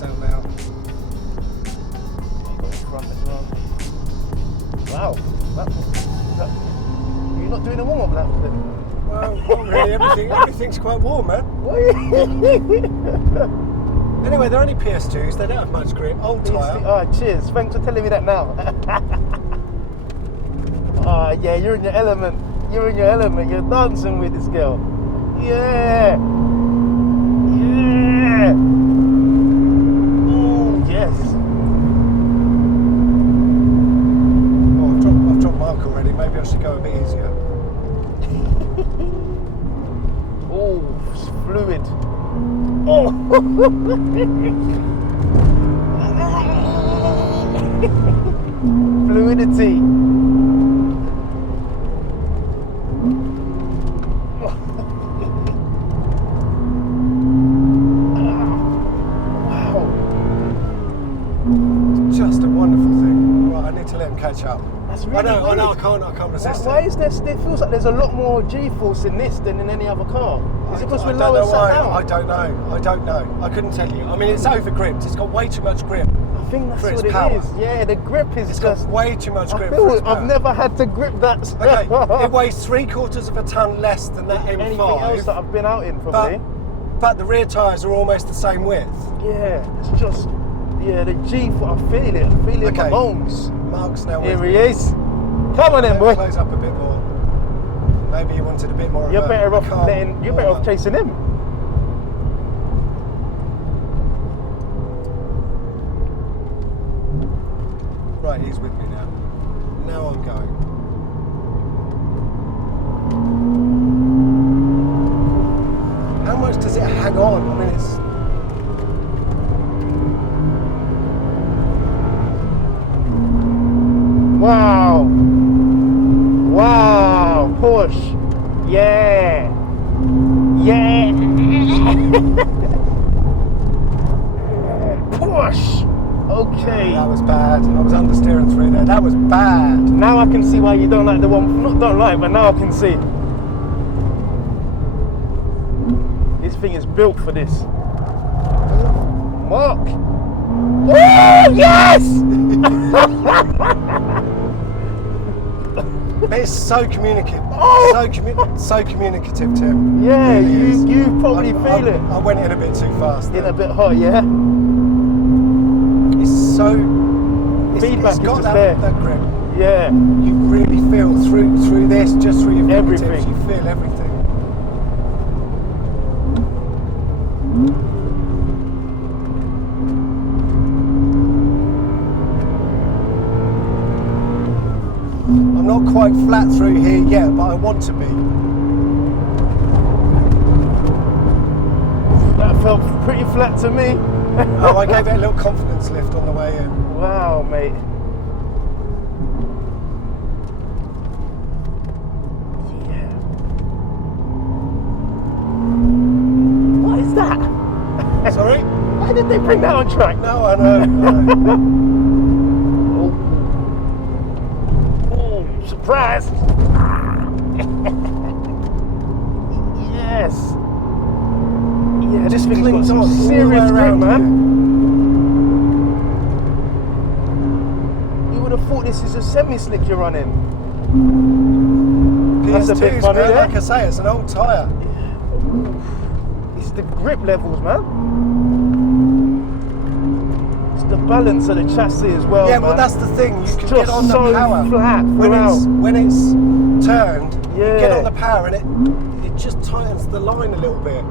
brakes out now. Got in front as well. Wow. You're not doing a warm-up lap then? Well, not really. Everything's quite warm, man. Anyway, they're only PS2s. They don't have much grip. Old tyre. Oh, cheers. Thanks for telling me that now. Oh, yeah, you're in your element. You're in your element. You're dancing with this girl. Yeah. Yeah. Oh, yes. Oh, I've dropped Mark already. Maybe I should go a bit easier. Oh, it's fluid. Oh. Fluidity. Wow. Just a wonderful thing. Right, I need to let him catch up. That's really I weird. know, I can't resist Why it. is there? It feels like there's a lot more G-force in this than in any other car. Is it because we're I don't lower know sat why. down? I don't know. I couldn't tell you. I mean, it's over-gripped. It's got way too much grip. I think that's for its what it power. is. Yeah, the grip is It's just. got way too much I grip feel for its power. I've never had to grip that. Okay, it weighs 3/4 of a tonne less than that M5. Anything else that I've been out in, probably. But the rear tyres are almost the same width. Yeah, it's just. Yeah, the G. I feel it. I feel it in my bones. Mark's now Here with he me. is. Come on then, boy. Close up a bit more. Maybe you wanted a bit more. You're of better a off calm letting. You're better off warm-up. chasing him. Right, he's with me now. Now I'm going. How much does it hang on? I mean, it's. Wow. Wow. Push. Yeah. Yeah. Push. Okay. That was bad. I was understeering through there. That was bad. Now I can see why you don't like the one. Not don't like, but now I can see. This thing is built for this. Mark. Oh yes! It's so communicative. Oh! So communicative, Tim. Yeah, It really is. you probably feel it. I went in a bit too fast. In a bit hot, yeah. It's so. Feedback it's is got just that, there. that grip. Yeah. You really feel through this, just through your fingertips, Everything. you feel everything. I'm not quite flat through here yet, but I want to be. That felt pretty flat to me. Oh, I gave it a little confidence lift on the way in. Wow, mate. Yeah. What is that? Sorry? Why did they bring that on track? No, I know. Oh, surprise! Yes. Yeah, this thing's got clings some on all the way serious grip, around man. here. You would have thought this is a semi-slick you're running. PS2's That's a bit funny, great, yeah? like I say, it's an old tyre. It's the grip levels, man. It's the balance of the chassis as well, Yeah, man. well, that's the thing. You can just get on the so power flat when it's turned. You get Yeah. on the power and it just tightens the line a little bit.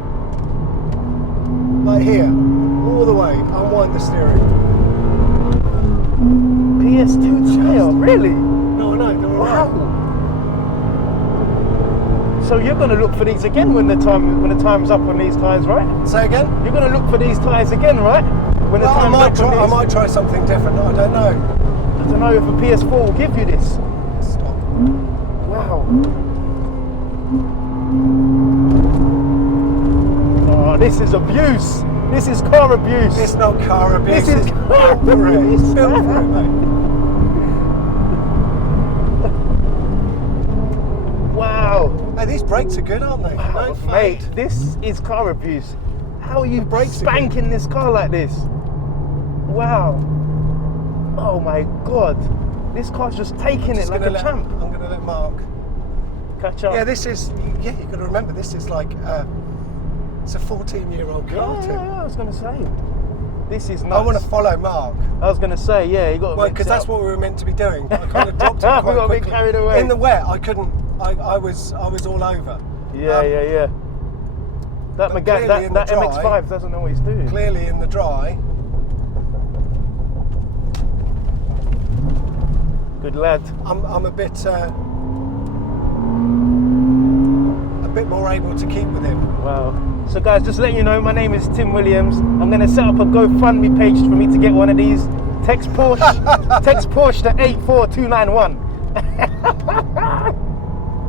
Like here, all the way. Unwind the steering. PS2 tyre, really? No, they're all right. Wow. So you're going to look for these again when the time's up on these tyres, right? Say again? You're going to look for these tyres again, right? When the Well, time's up on I these. might try something different. I don't know. I don't know if a PS4 will give you this. Stop. Wow. Oh, this is abuse. This is car abuse. It's not car abuse. This is it's car built for it. It's abuse. built for it, mate. Wow. Hey, these brakes are good, aren't they? Wow, No mate, fade. this is car abuse. How are you brakes are spanking this car like this? Wow. Oh my God. This car's just taking it like a champ. I'm going to let Mark catch up. Yeah, this is, yeah, you've got to remember, this is like, it's a 14-year-old car, Tim. Yeah, I was going to say. This is nuts. I want to follow Mark. I was going to say, yeah, you got to Well, because that's what we were meant to be doing, but I kind of dropped it quite we got quickly. a bit carried away. In the wet, I couldn't, I was all over. Yeah. That that dry, MX-5 doesn't know what he's doing. Clearly in the dry. Good lad. I'm a bit more able to keep with him. Wow. So guys, just letting you know, my name is Tim Williams. I'm going to set up a GoFundMe page for me to get one of these. Text Porsche to 84291.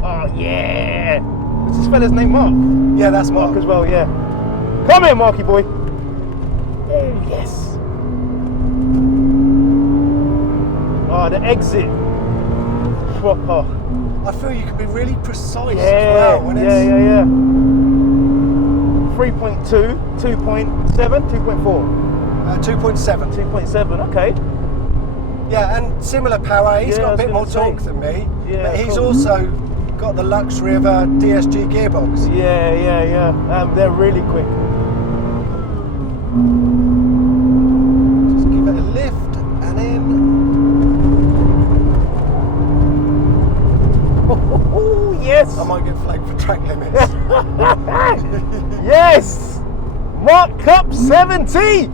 Oh yeah. What's this fella's name, Mark? Yeah, that's Mark as well, yeah. Come here, Marky boy. Oh yes. Oh, the exit. Proper. I feel you can be really precise as well when it's... Yeah. 3.2, 2.7, 2.4. 2.7. 2.7, okay. Yeah, and similar power. He's Yeah, got I a was bit more gonna say. torque than me, Yeah, but he's cool. also got the luxury of a DSG gearbox. Yeah. They're really quick. Just give it a lift and then... Oh, yes! I might get flagged for track limits. Yes! Mark Cup 70!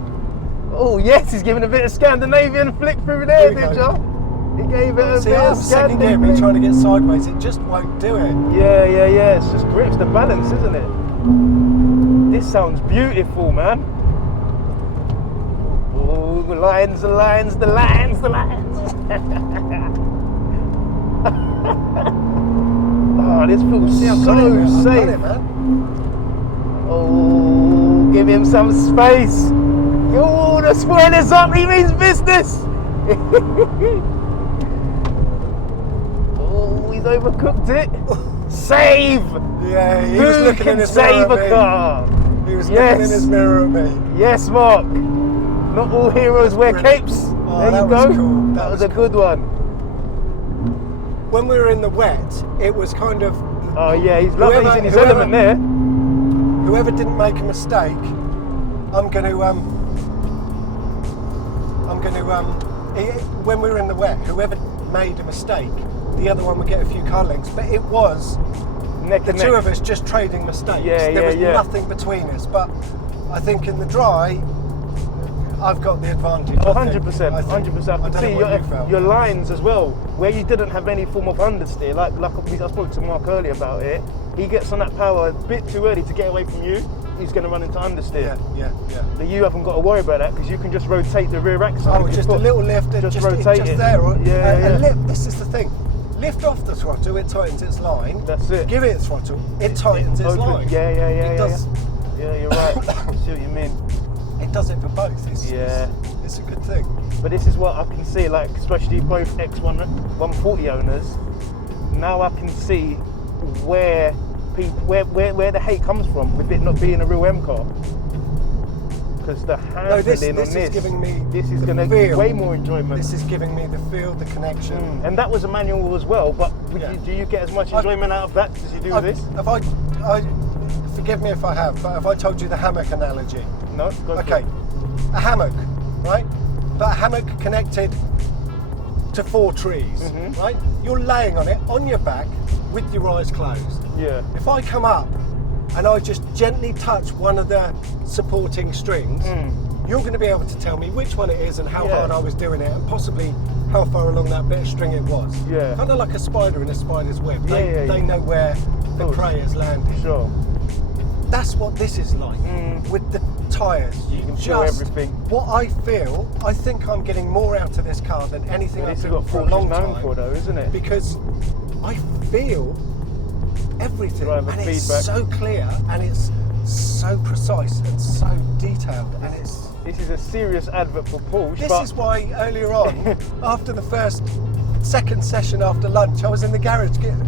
Oh yes, he's giving a bit of Scandinavian flick through there, Here we did go. ya? He gave it a See, bit I'm of second gear, Scandinavian. me trying to get sideways, it just won't do it. Yeah. It's just grips the balance, isn't it? This sounds beautiful, man. Oh, the lines. Oh, this feels See, I've so got it, I've safe. got it, man. Oh, give him some space. Yo, the spoiler's up. He means business. Oh, he's overcooked it. Save. Yeah, he Who was looking can in his save mirror a at car? me. He was Yes. looking in his mirror at me. Yes, Mark. Not all heroes wear Brilliant. capes. Oh, There that you was go. cool. That was a good one. When we were in the wet, it was kind of... Oh yeah, he's lovely. He's in his element there. Whoever didn't make a mistake, when we were in the wet, whoever made a mistake, the other one would get a few car links. But it was Neck the and two neck. of us just trading mistakes. Yeah, there was yeah. nothing between us. But I think in the dry, I've got the advantage. Oh, I think. 100%. I think. 100%. I I can don't see know what you felt. your lines as well, where you didn't have any form of understeer. Like I spoke to Mark earlier about it. He gets on that power a bit too early to get away from you. He's going to run into understeer. Yeah. But you haven't got to worry about that because you can just rotate the rear axle. Oh, with your just a foot. little lift and Just just rotate it. there. Or, Yeah. A lift, this is the thing. Lift off the throttle, it tightens its line. That's it. Give it throttle, it tightens its Opens- line. Yeah. It does. Yeah, you're right. I see what you mean. It does it for both. It's a good thing. But this is what I can see, like especially both X140 owners. Now I can see where the hate comes from with it not being a real M car. Because the handling this on this is giving me this is the going to feel. give way more enjoyment. This is giving me the feel, the connection. And that was a manual as well. But do you get as much enjoyment out of that as you do with this? Forgive me if I have, but have I told you the hammock analogy? No. Go for Okay, it. a hammock, right? But a hammock connected to 4 trees, right? You're laying on it on your back with your eyes closed. Yeah. If I come up and I just gently touch one of the supporting strings, you're going to be able to tell me which one it is and how hard I was doing it, and possibly how far along that bit of string it was. Yeah. Kind of like a spider in a spider's web. Yeah, They know where the prey has landed. Sure. That's what this is like with the tyres. You can feel everything. What I feel, I think I'm getting more out of this car than anything I've This is driven what for a Porsche long is known time. for, though, isn't it? Because I feel everything, Driver and feedback. it's so clear, and it's so precise, and so detailed, and it's. This is a serious advert for Porsche. This but is why earlier on, after the second session after lunch, I was in the garage getting a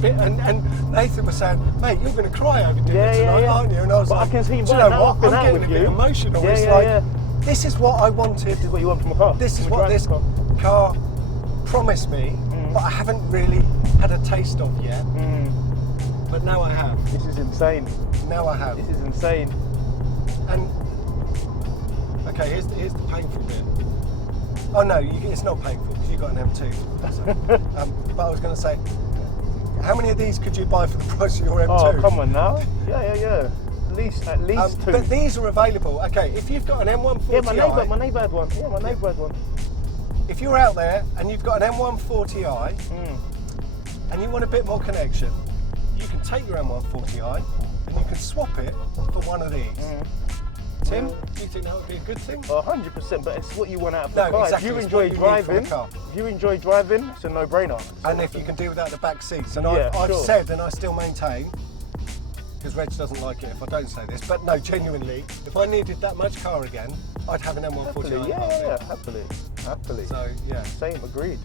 bit, and Nathan was saying, "Mate, you're going to cry over dinner tonight, aren't you?" And I was but like, I can see "Do you by know now what? I've been I'm out getting with a bit you." emotional. Yeah, It's yeah, like yeah. This is what I wanted. This is what you want from a car. This is From a what driving this car promised me, but I haven't really had a taste of yet. But now I have. This is insane. Now I have. This is insane. And okay, here's the painful bit. Oh no, it's not painful because you got an M2. So, but I was going to say, how many of these could you buy for the price of your M2? Oh, come on now. Yeah. At least two. But these are available. Okay, if you've got an M140i. Yeah, my neighbour had one. Yeah, my neighbour had one. If you're out there and you've got an M140i and you want a bit more connection, you can take your M140i and you can swap it for one of these. Tim, do you think that would be a good thing? 100%, but it's what you want out of the car. Exactly. If you enjoy driving, it's a no-brainer. And if you can do without the back seats. And Yeah, I've sure. said, and I still maintain, because Reg doesn't like it if I don't say this, but no, genuinely, if I needed that much car again, I'd have an M140i. Happily, yeah, happily. So, yeah. Same, agreed.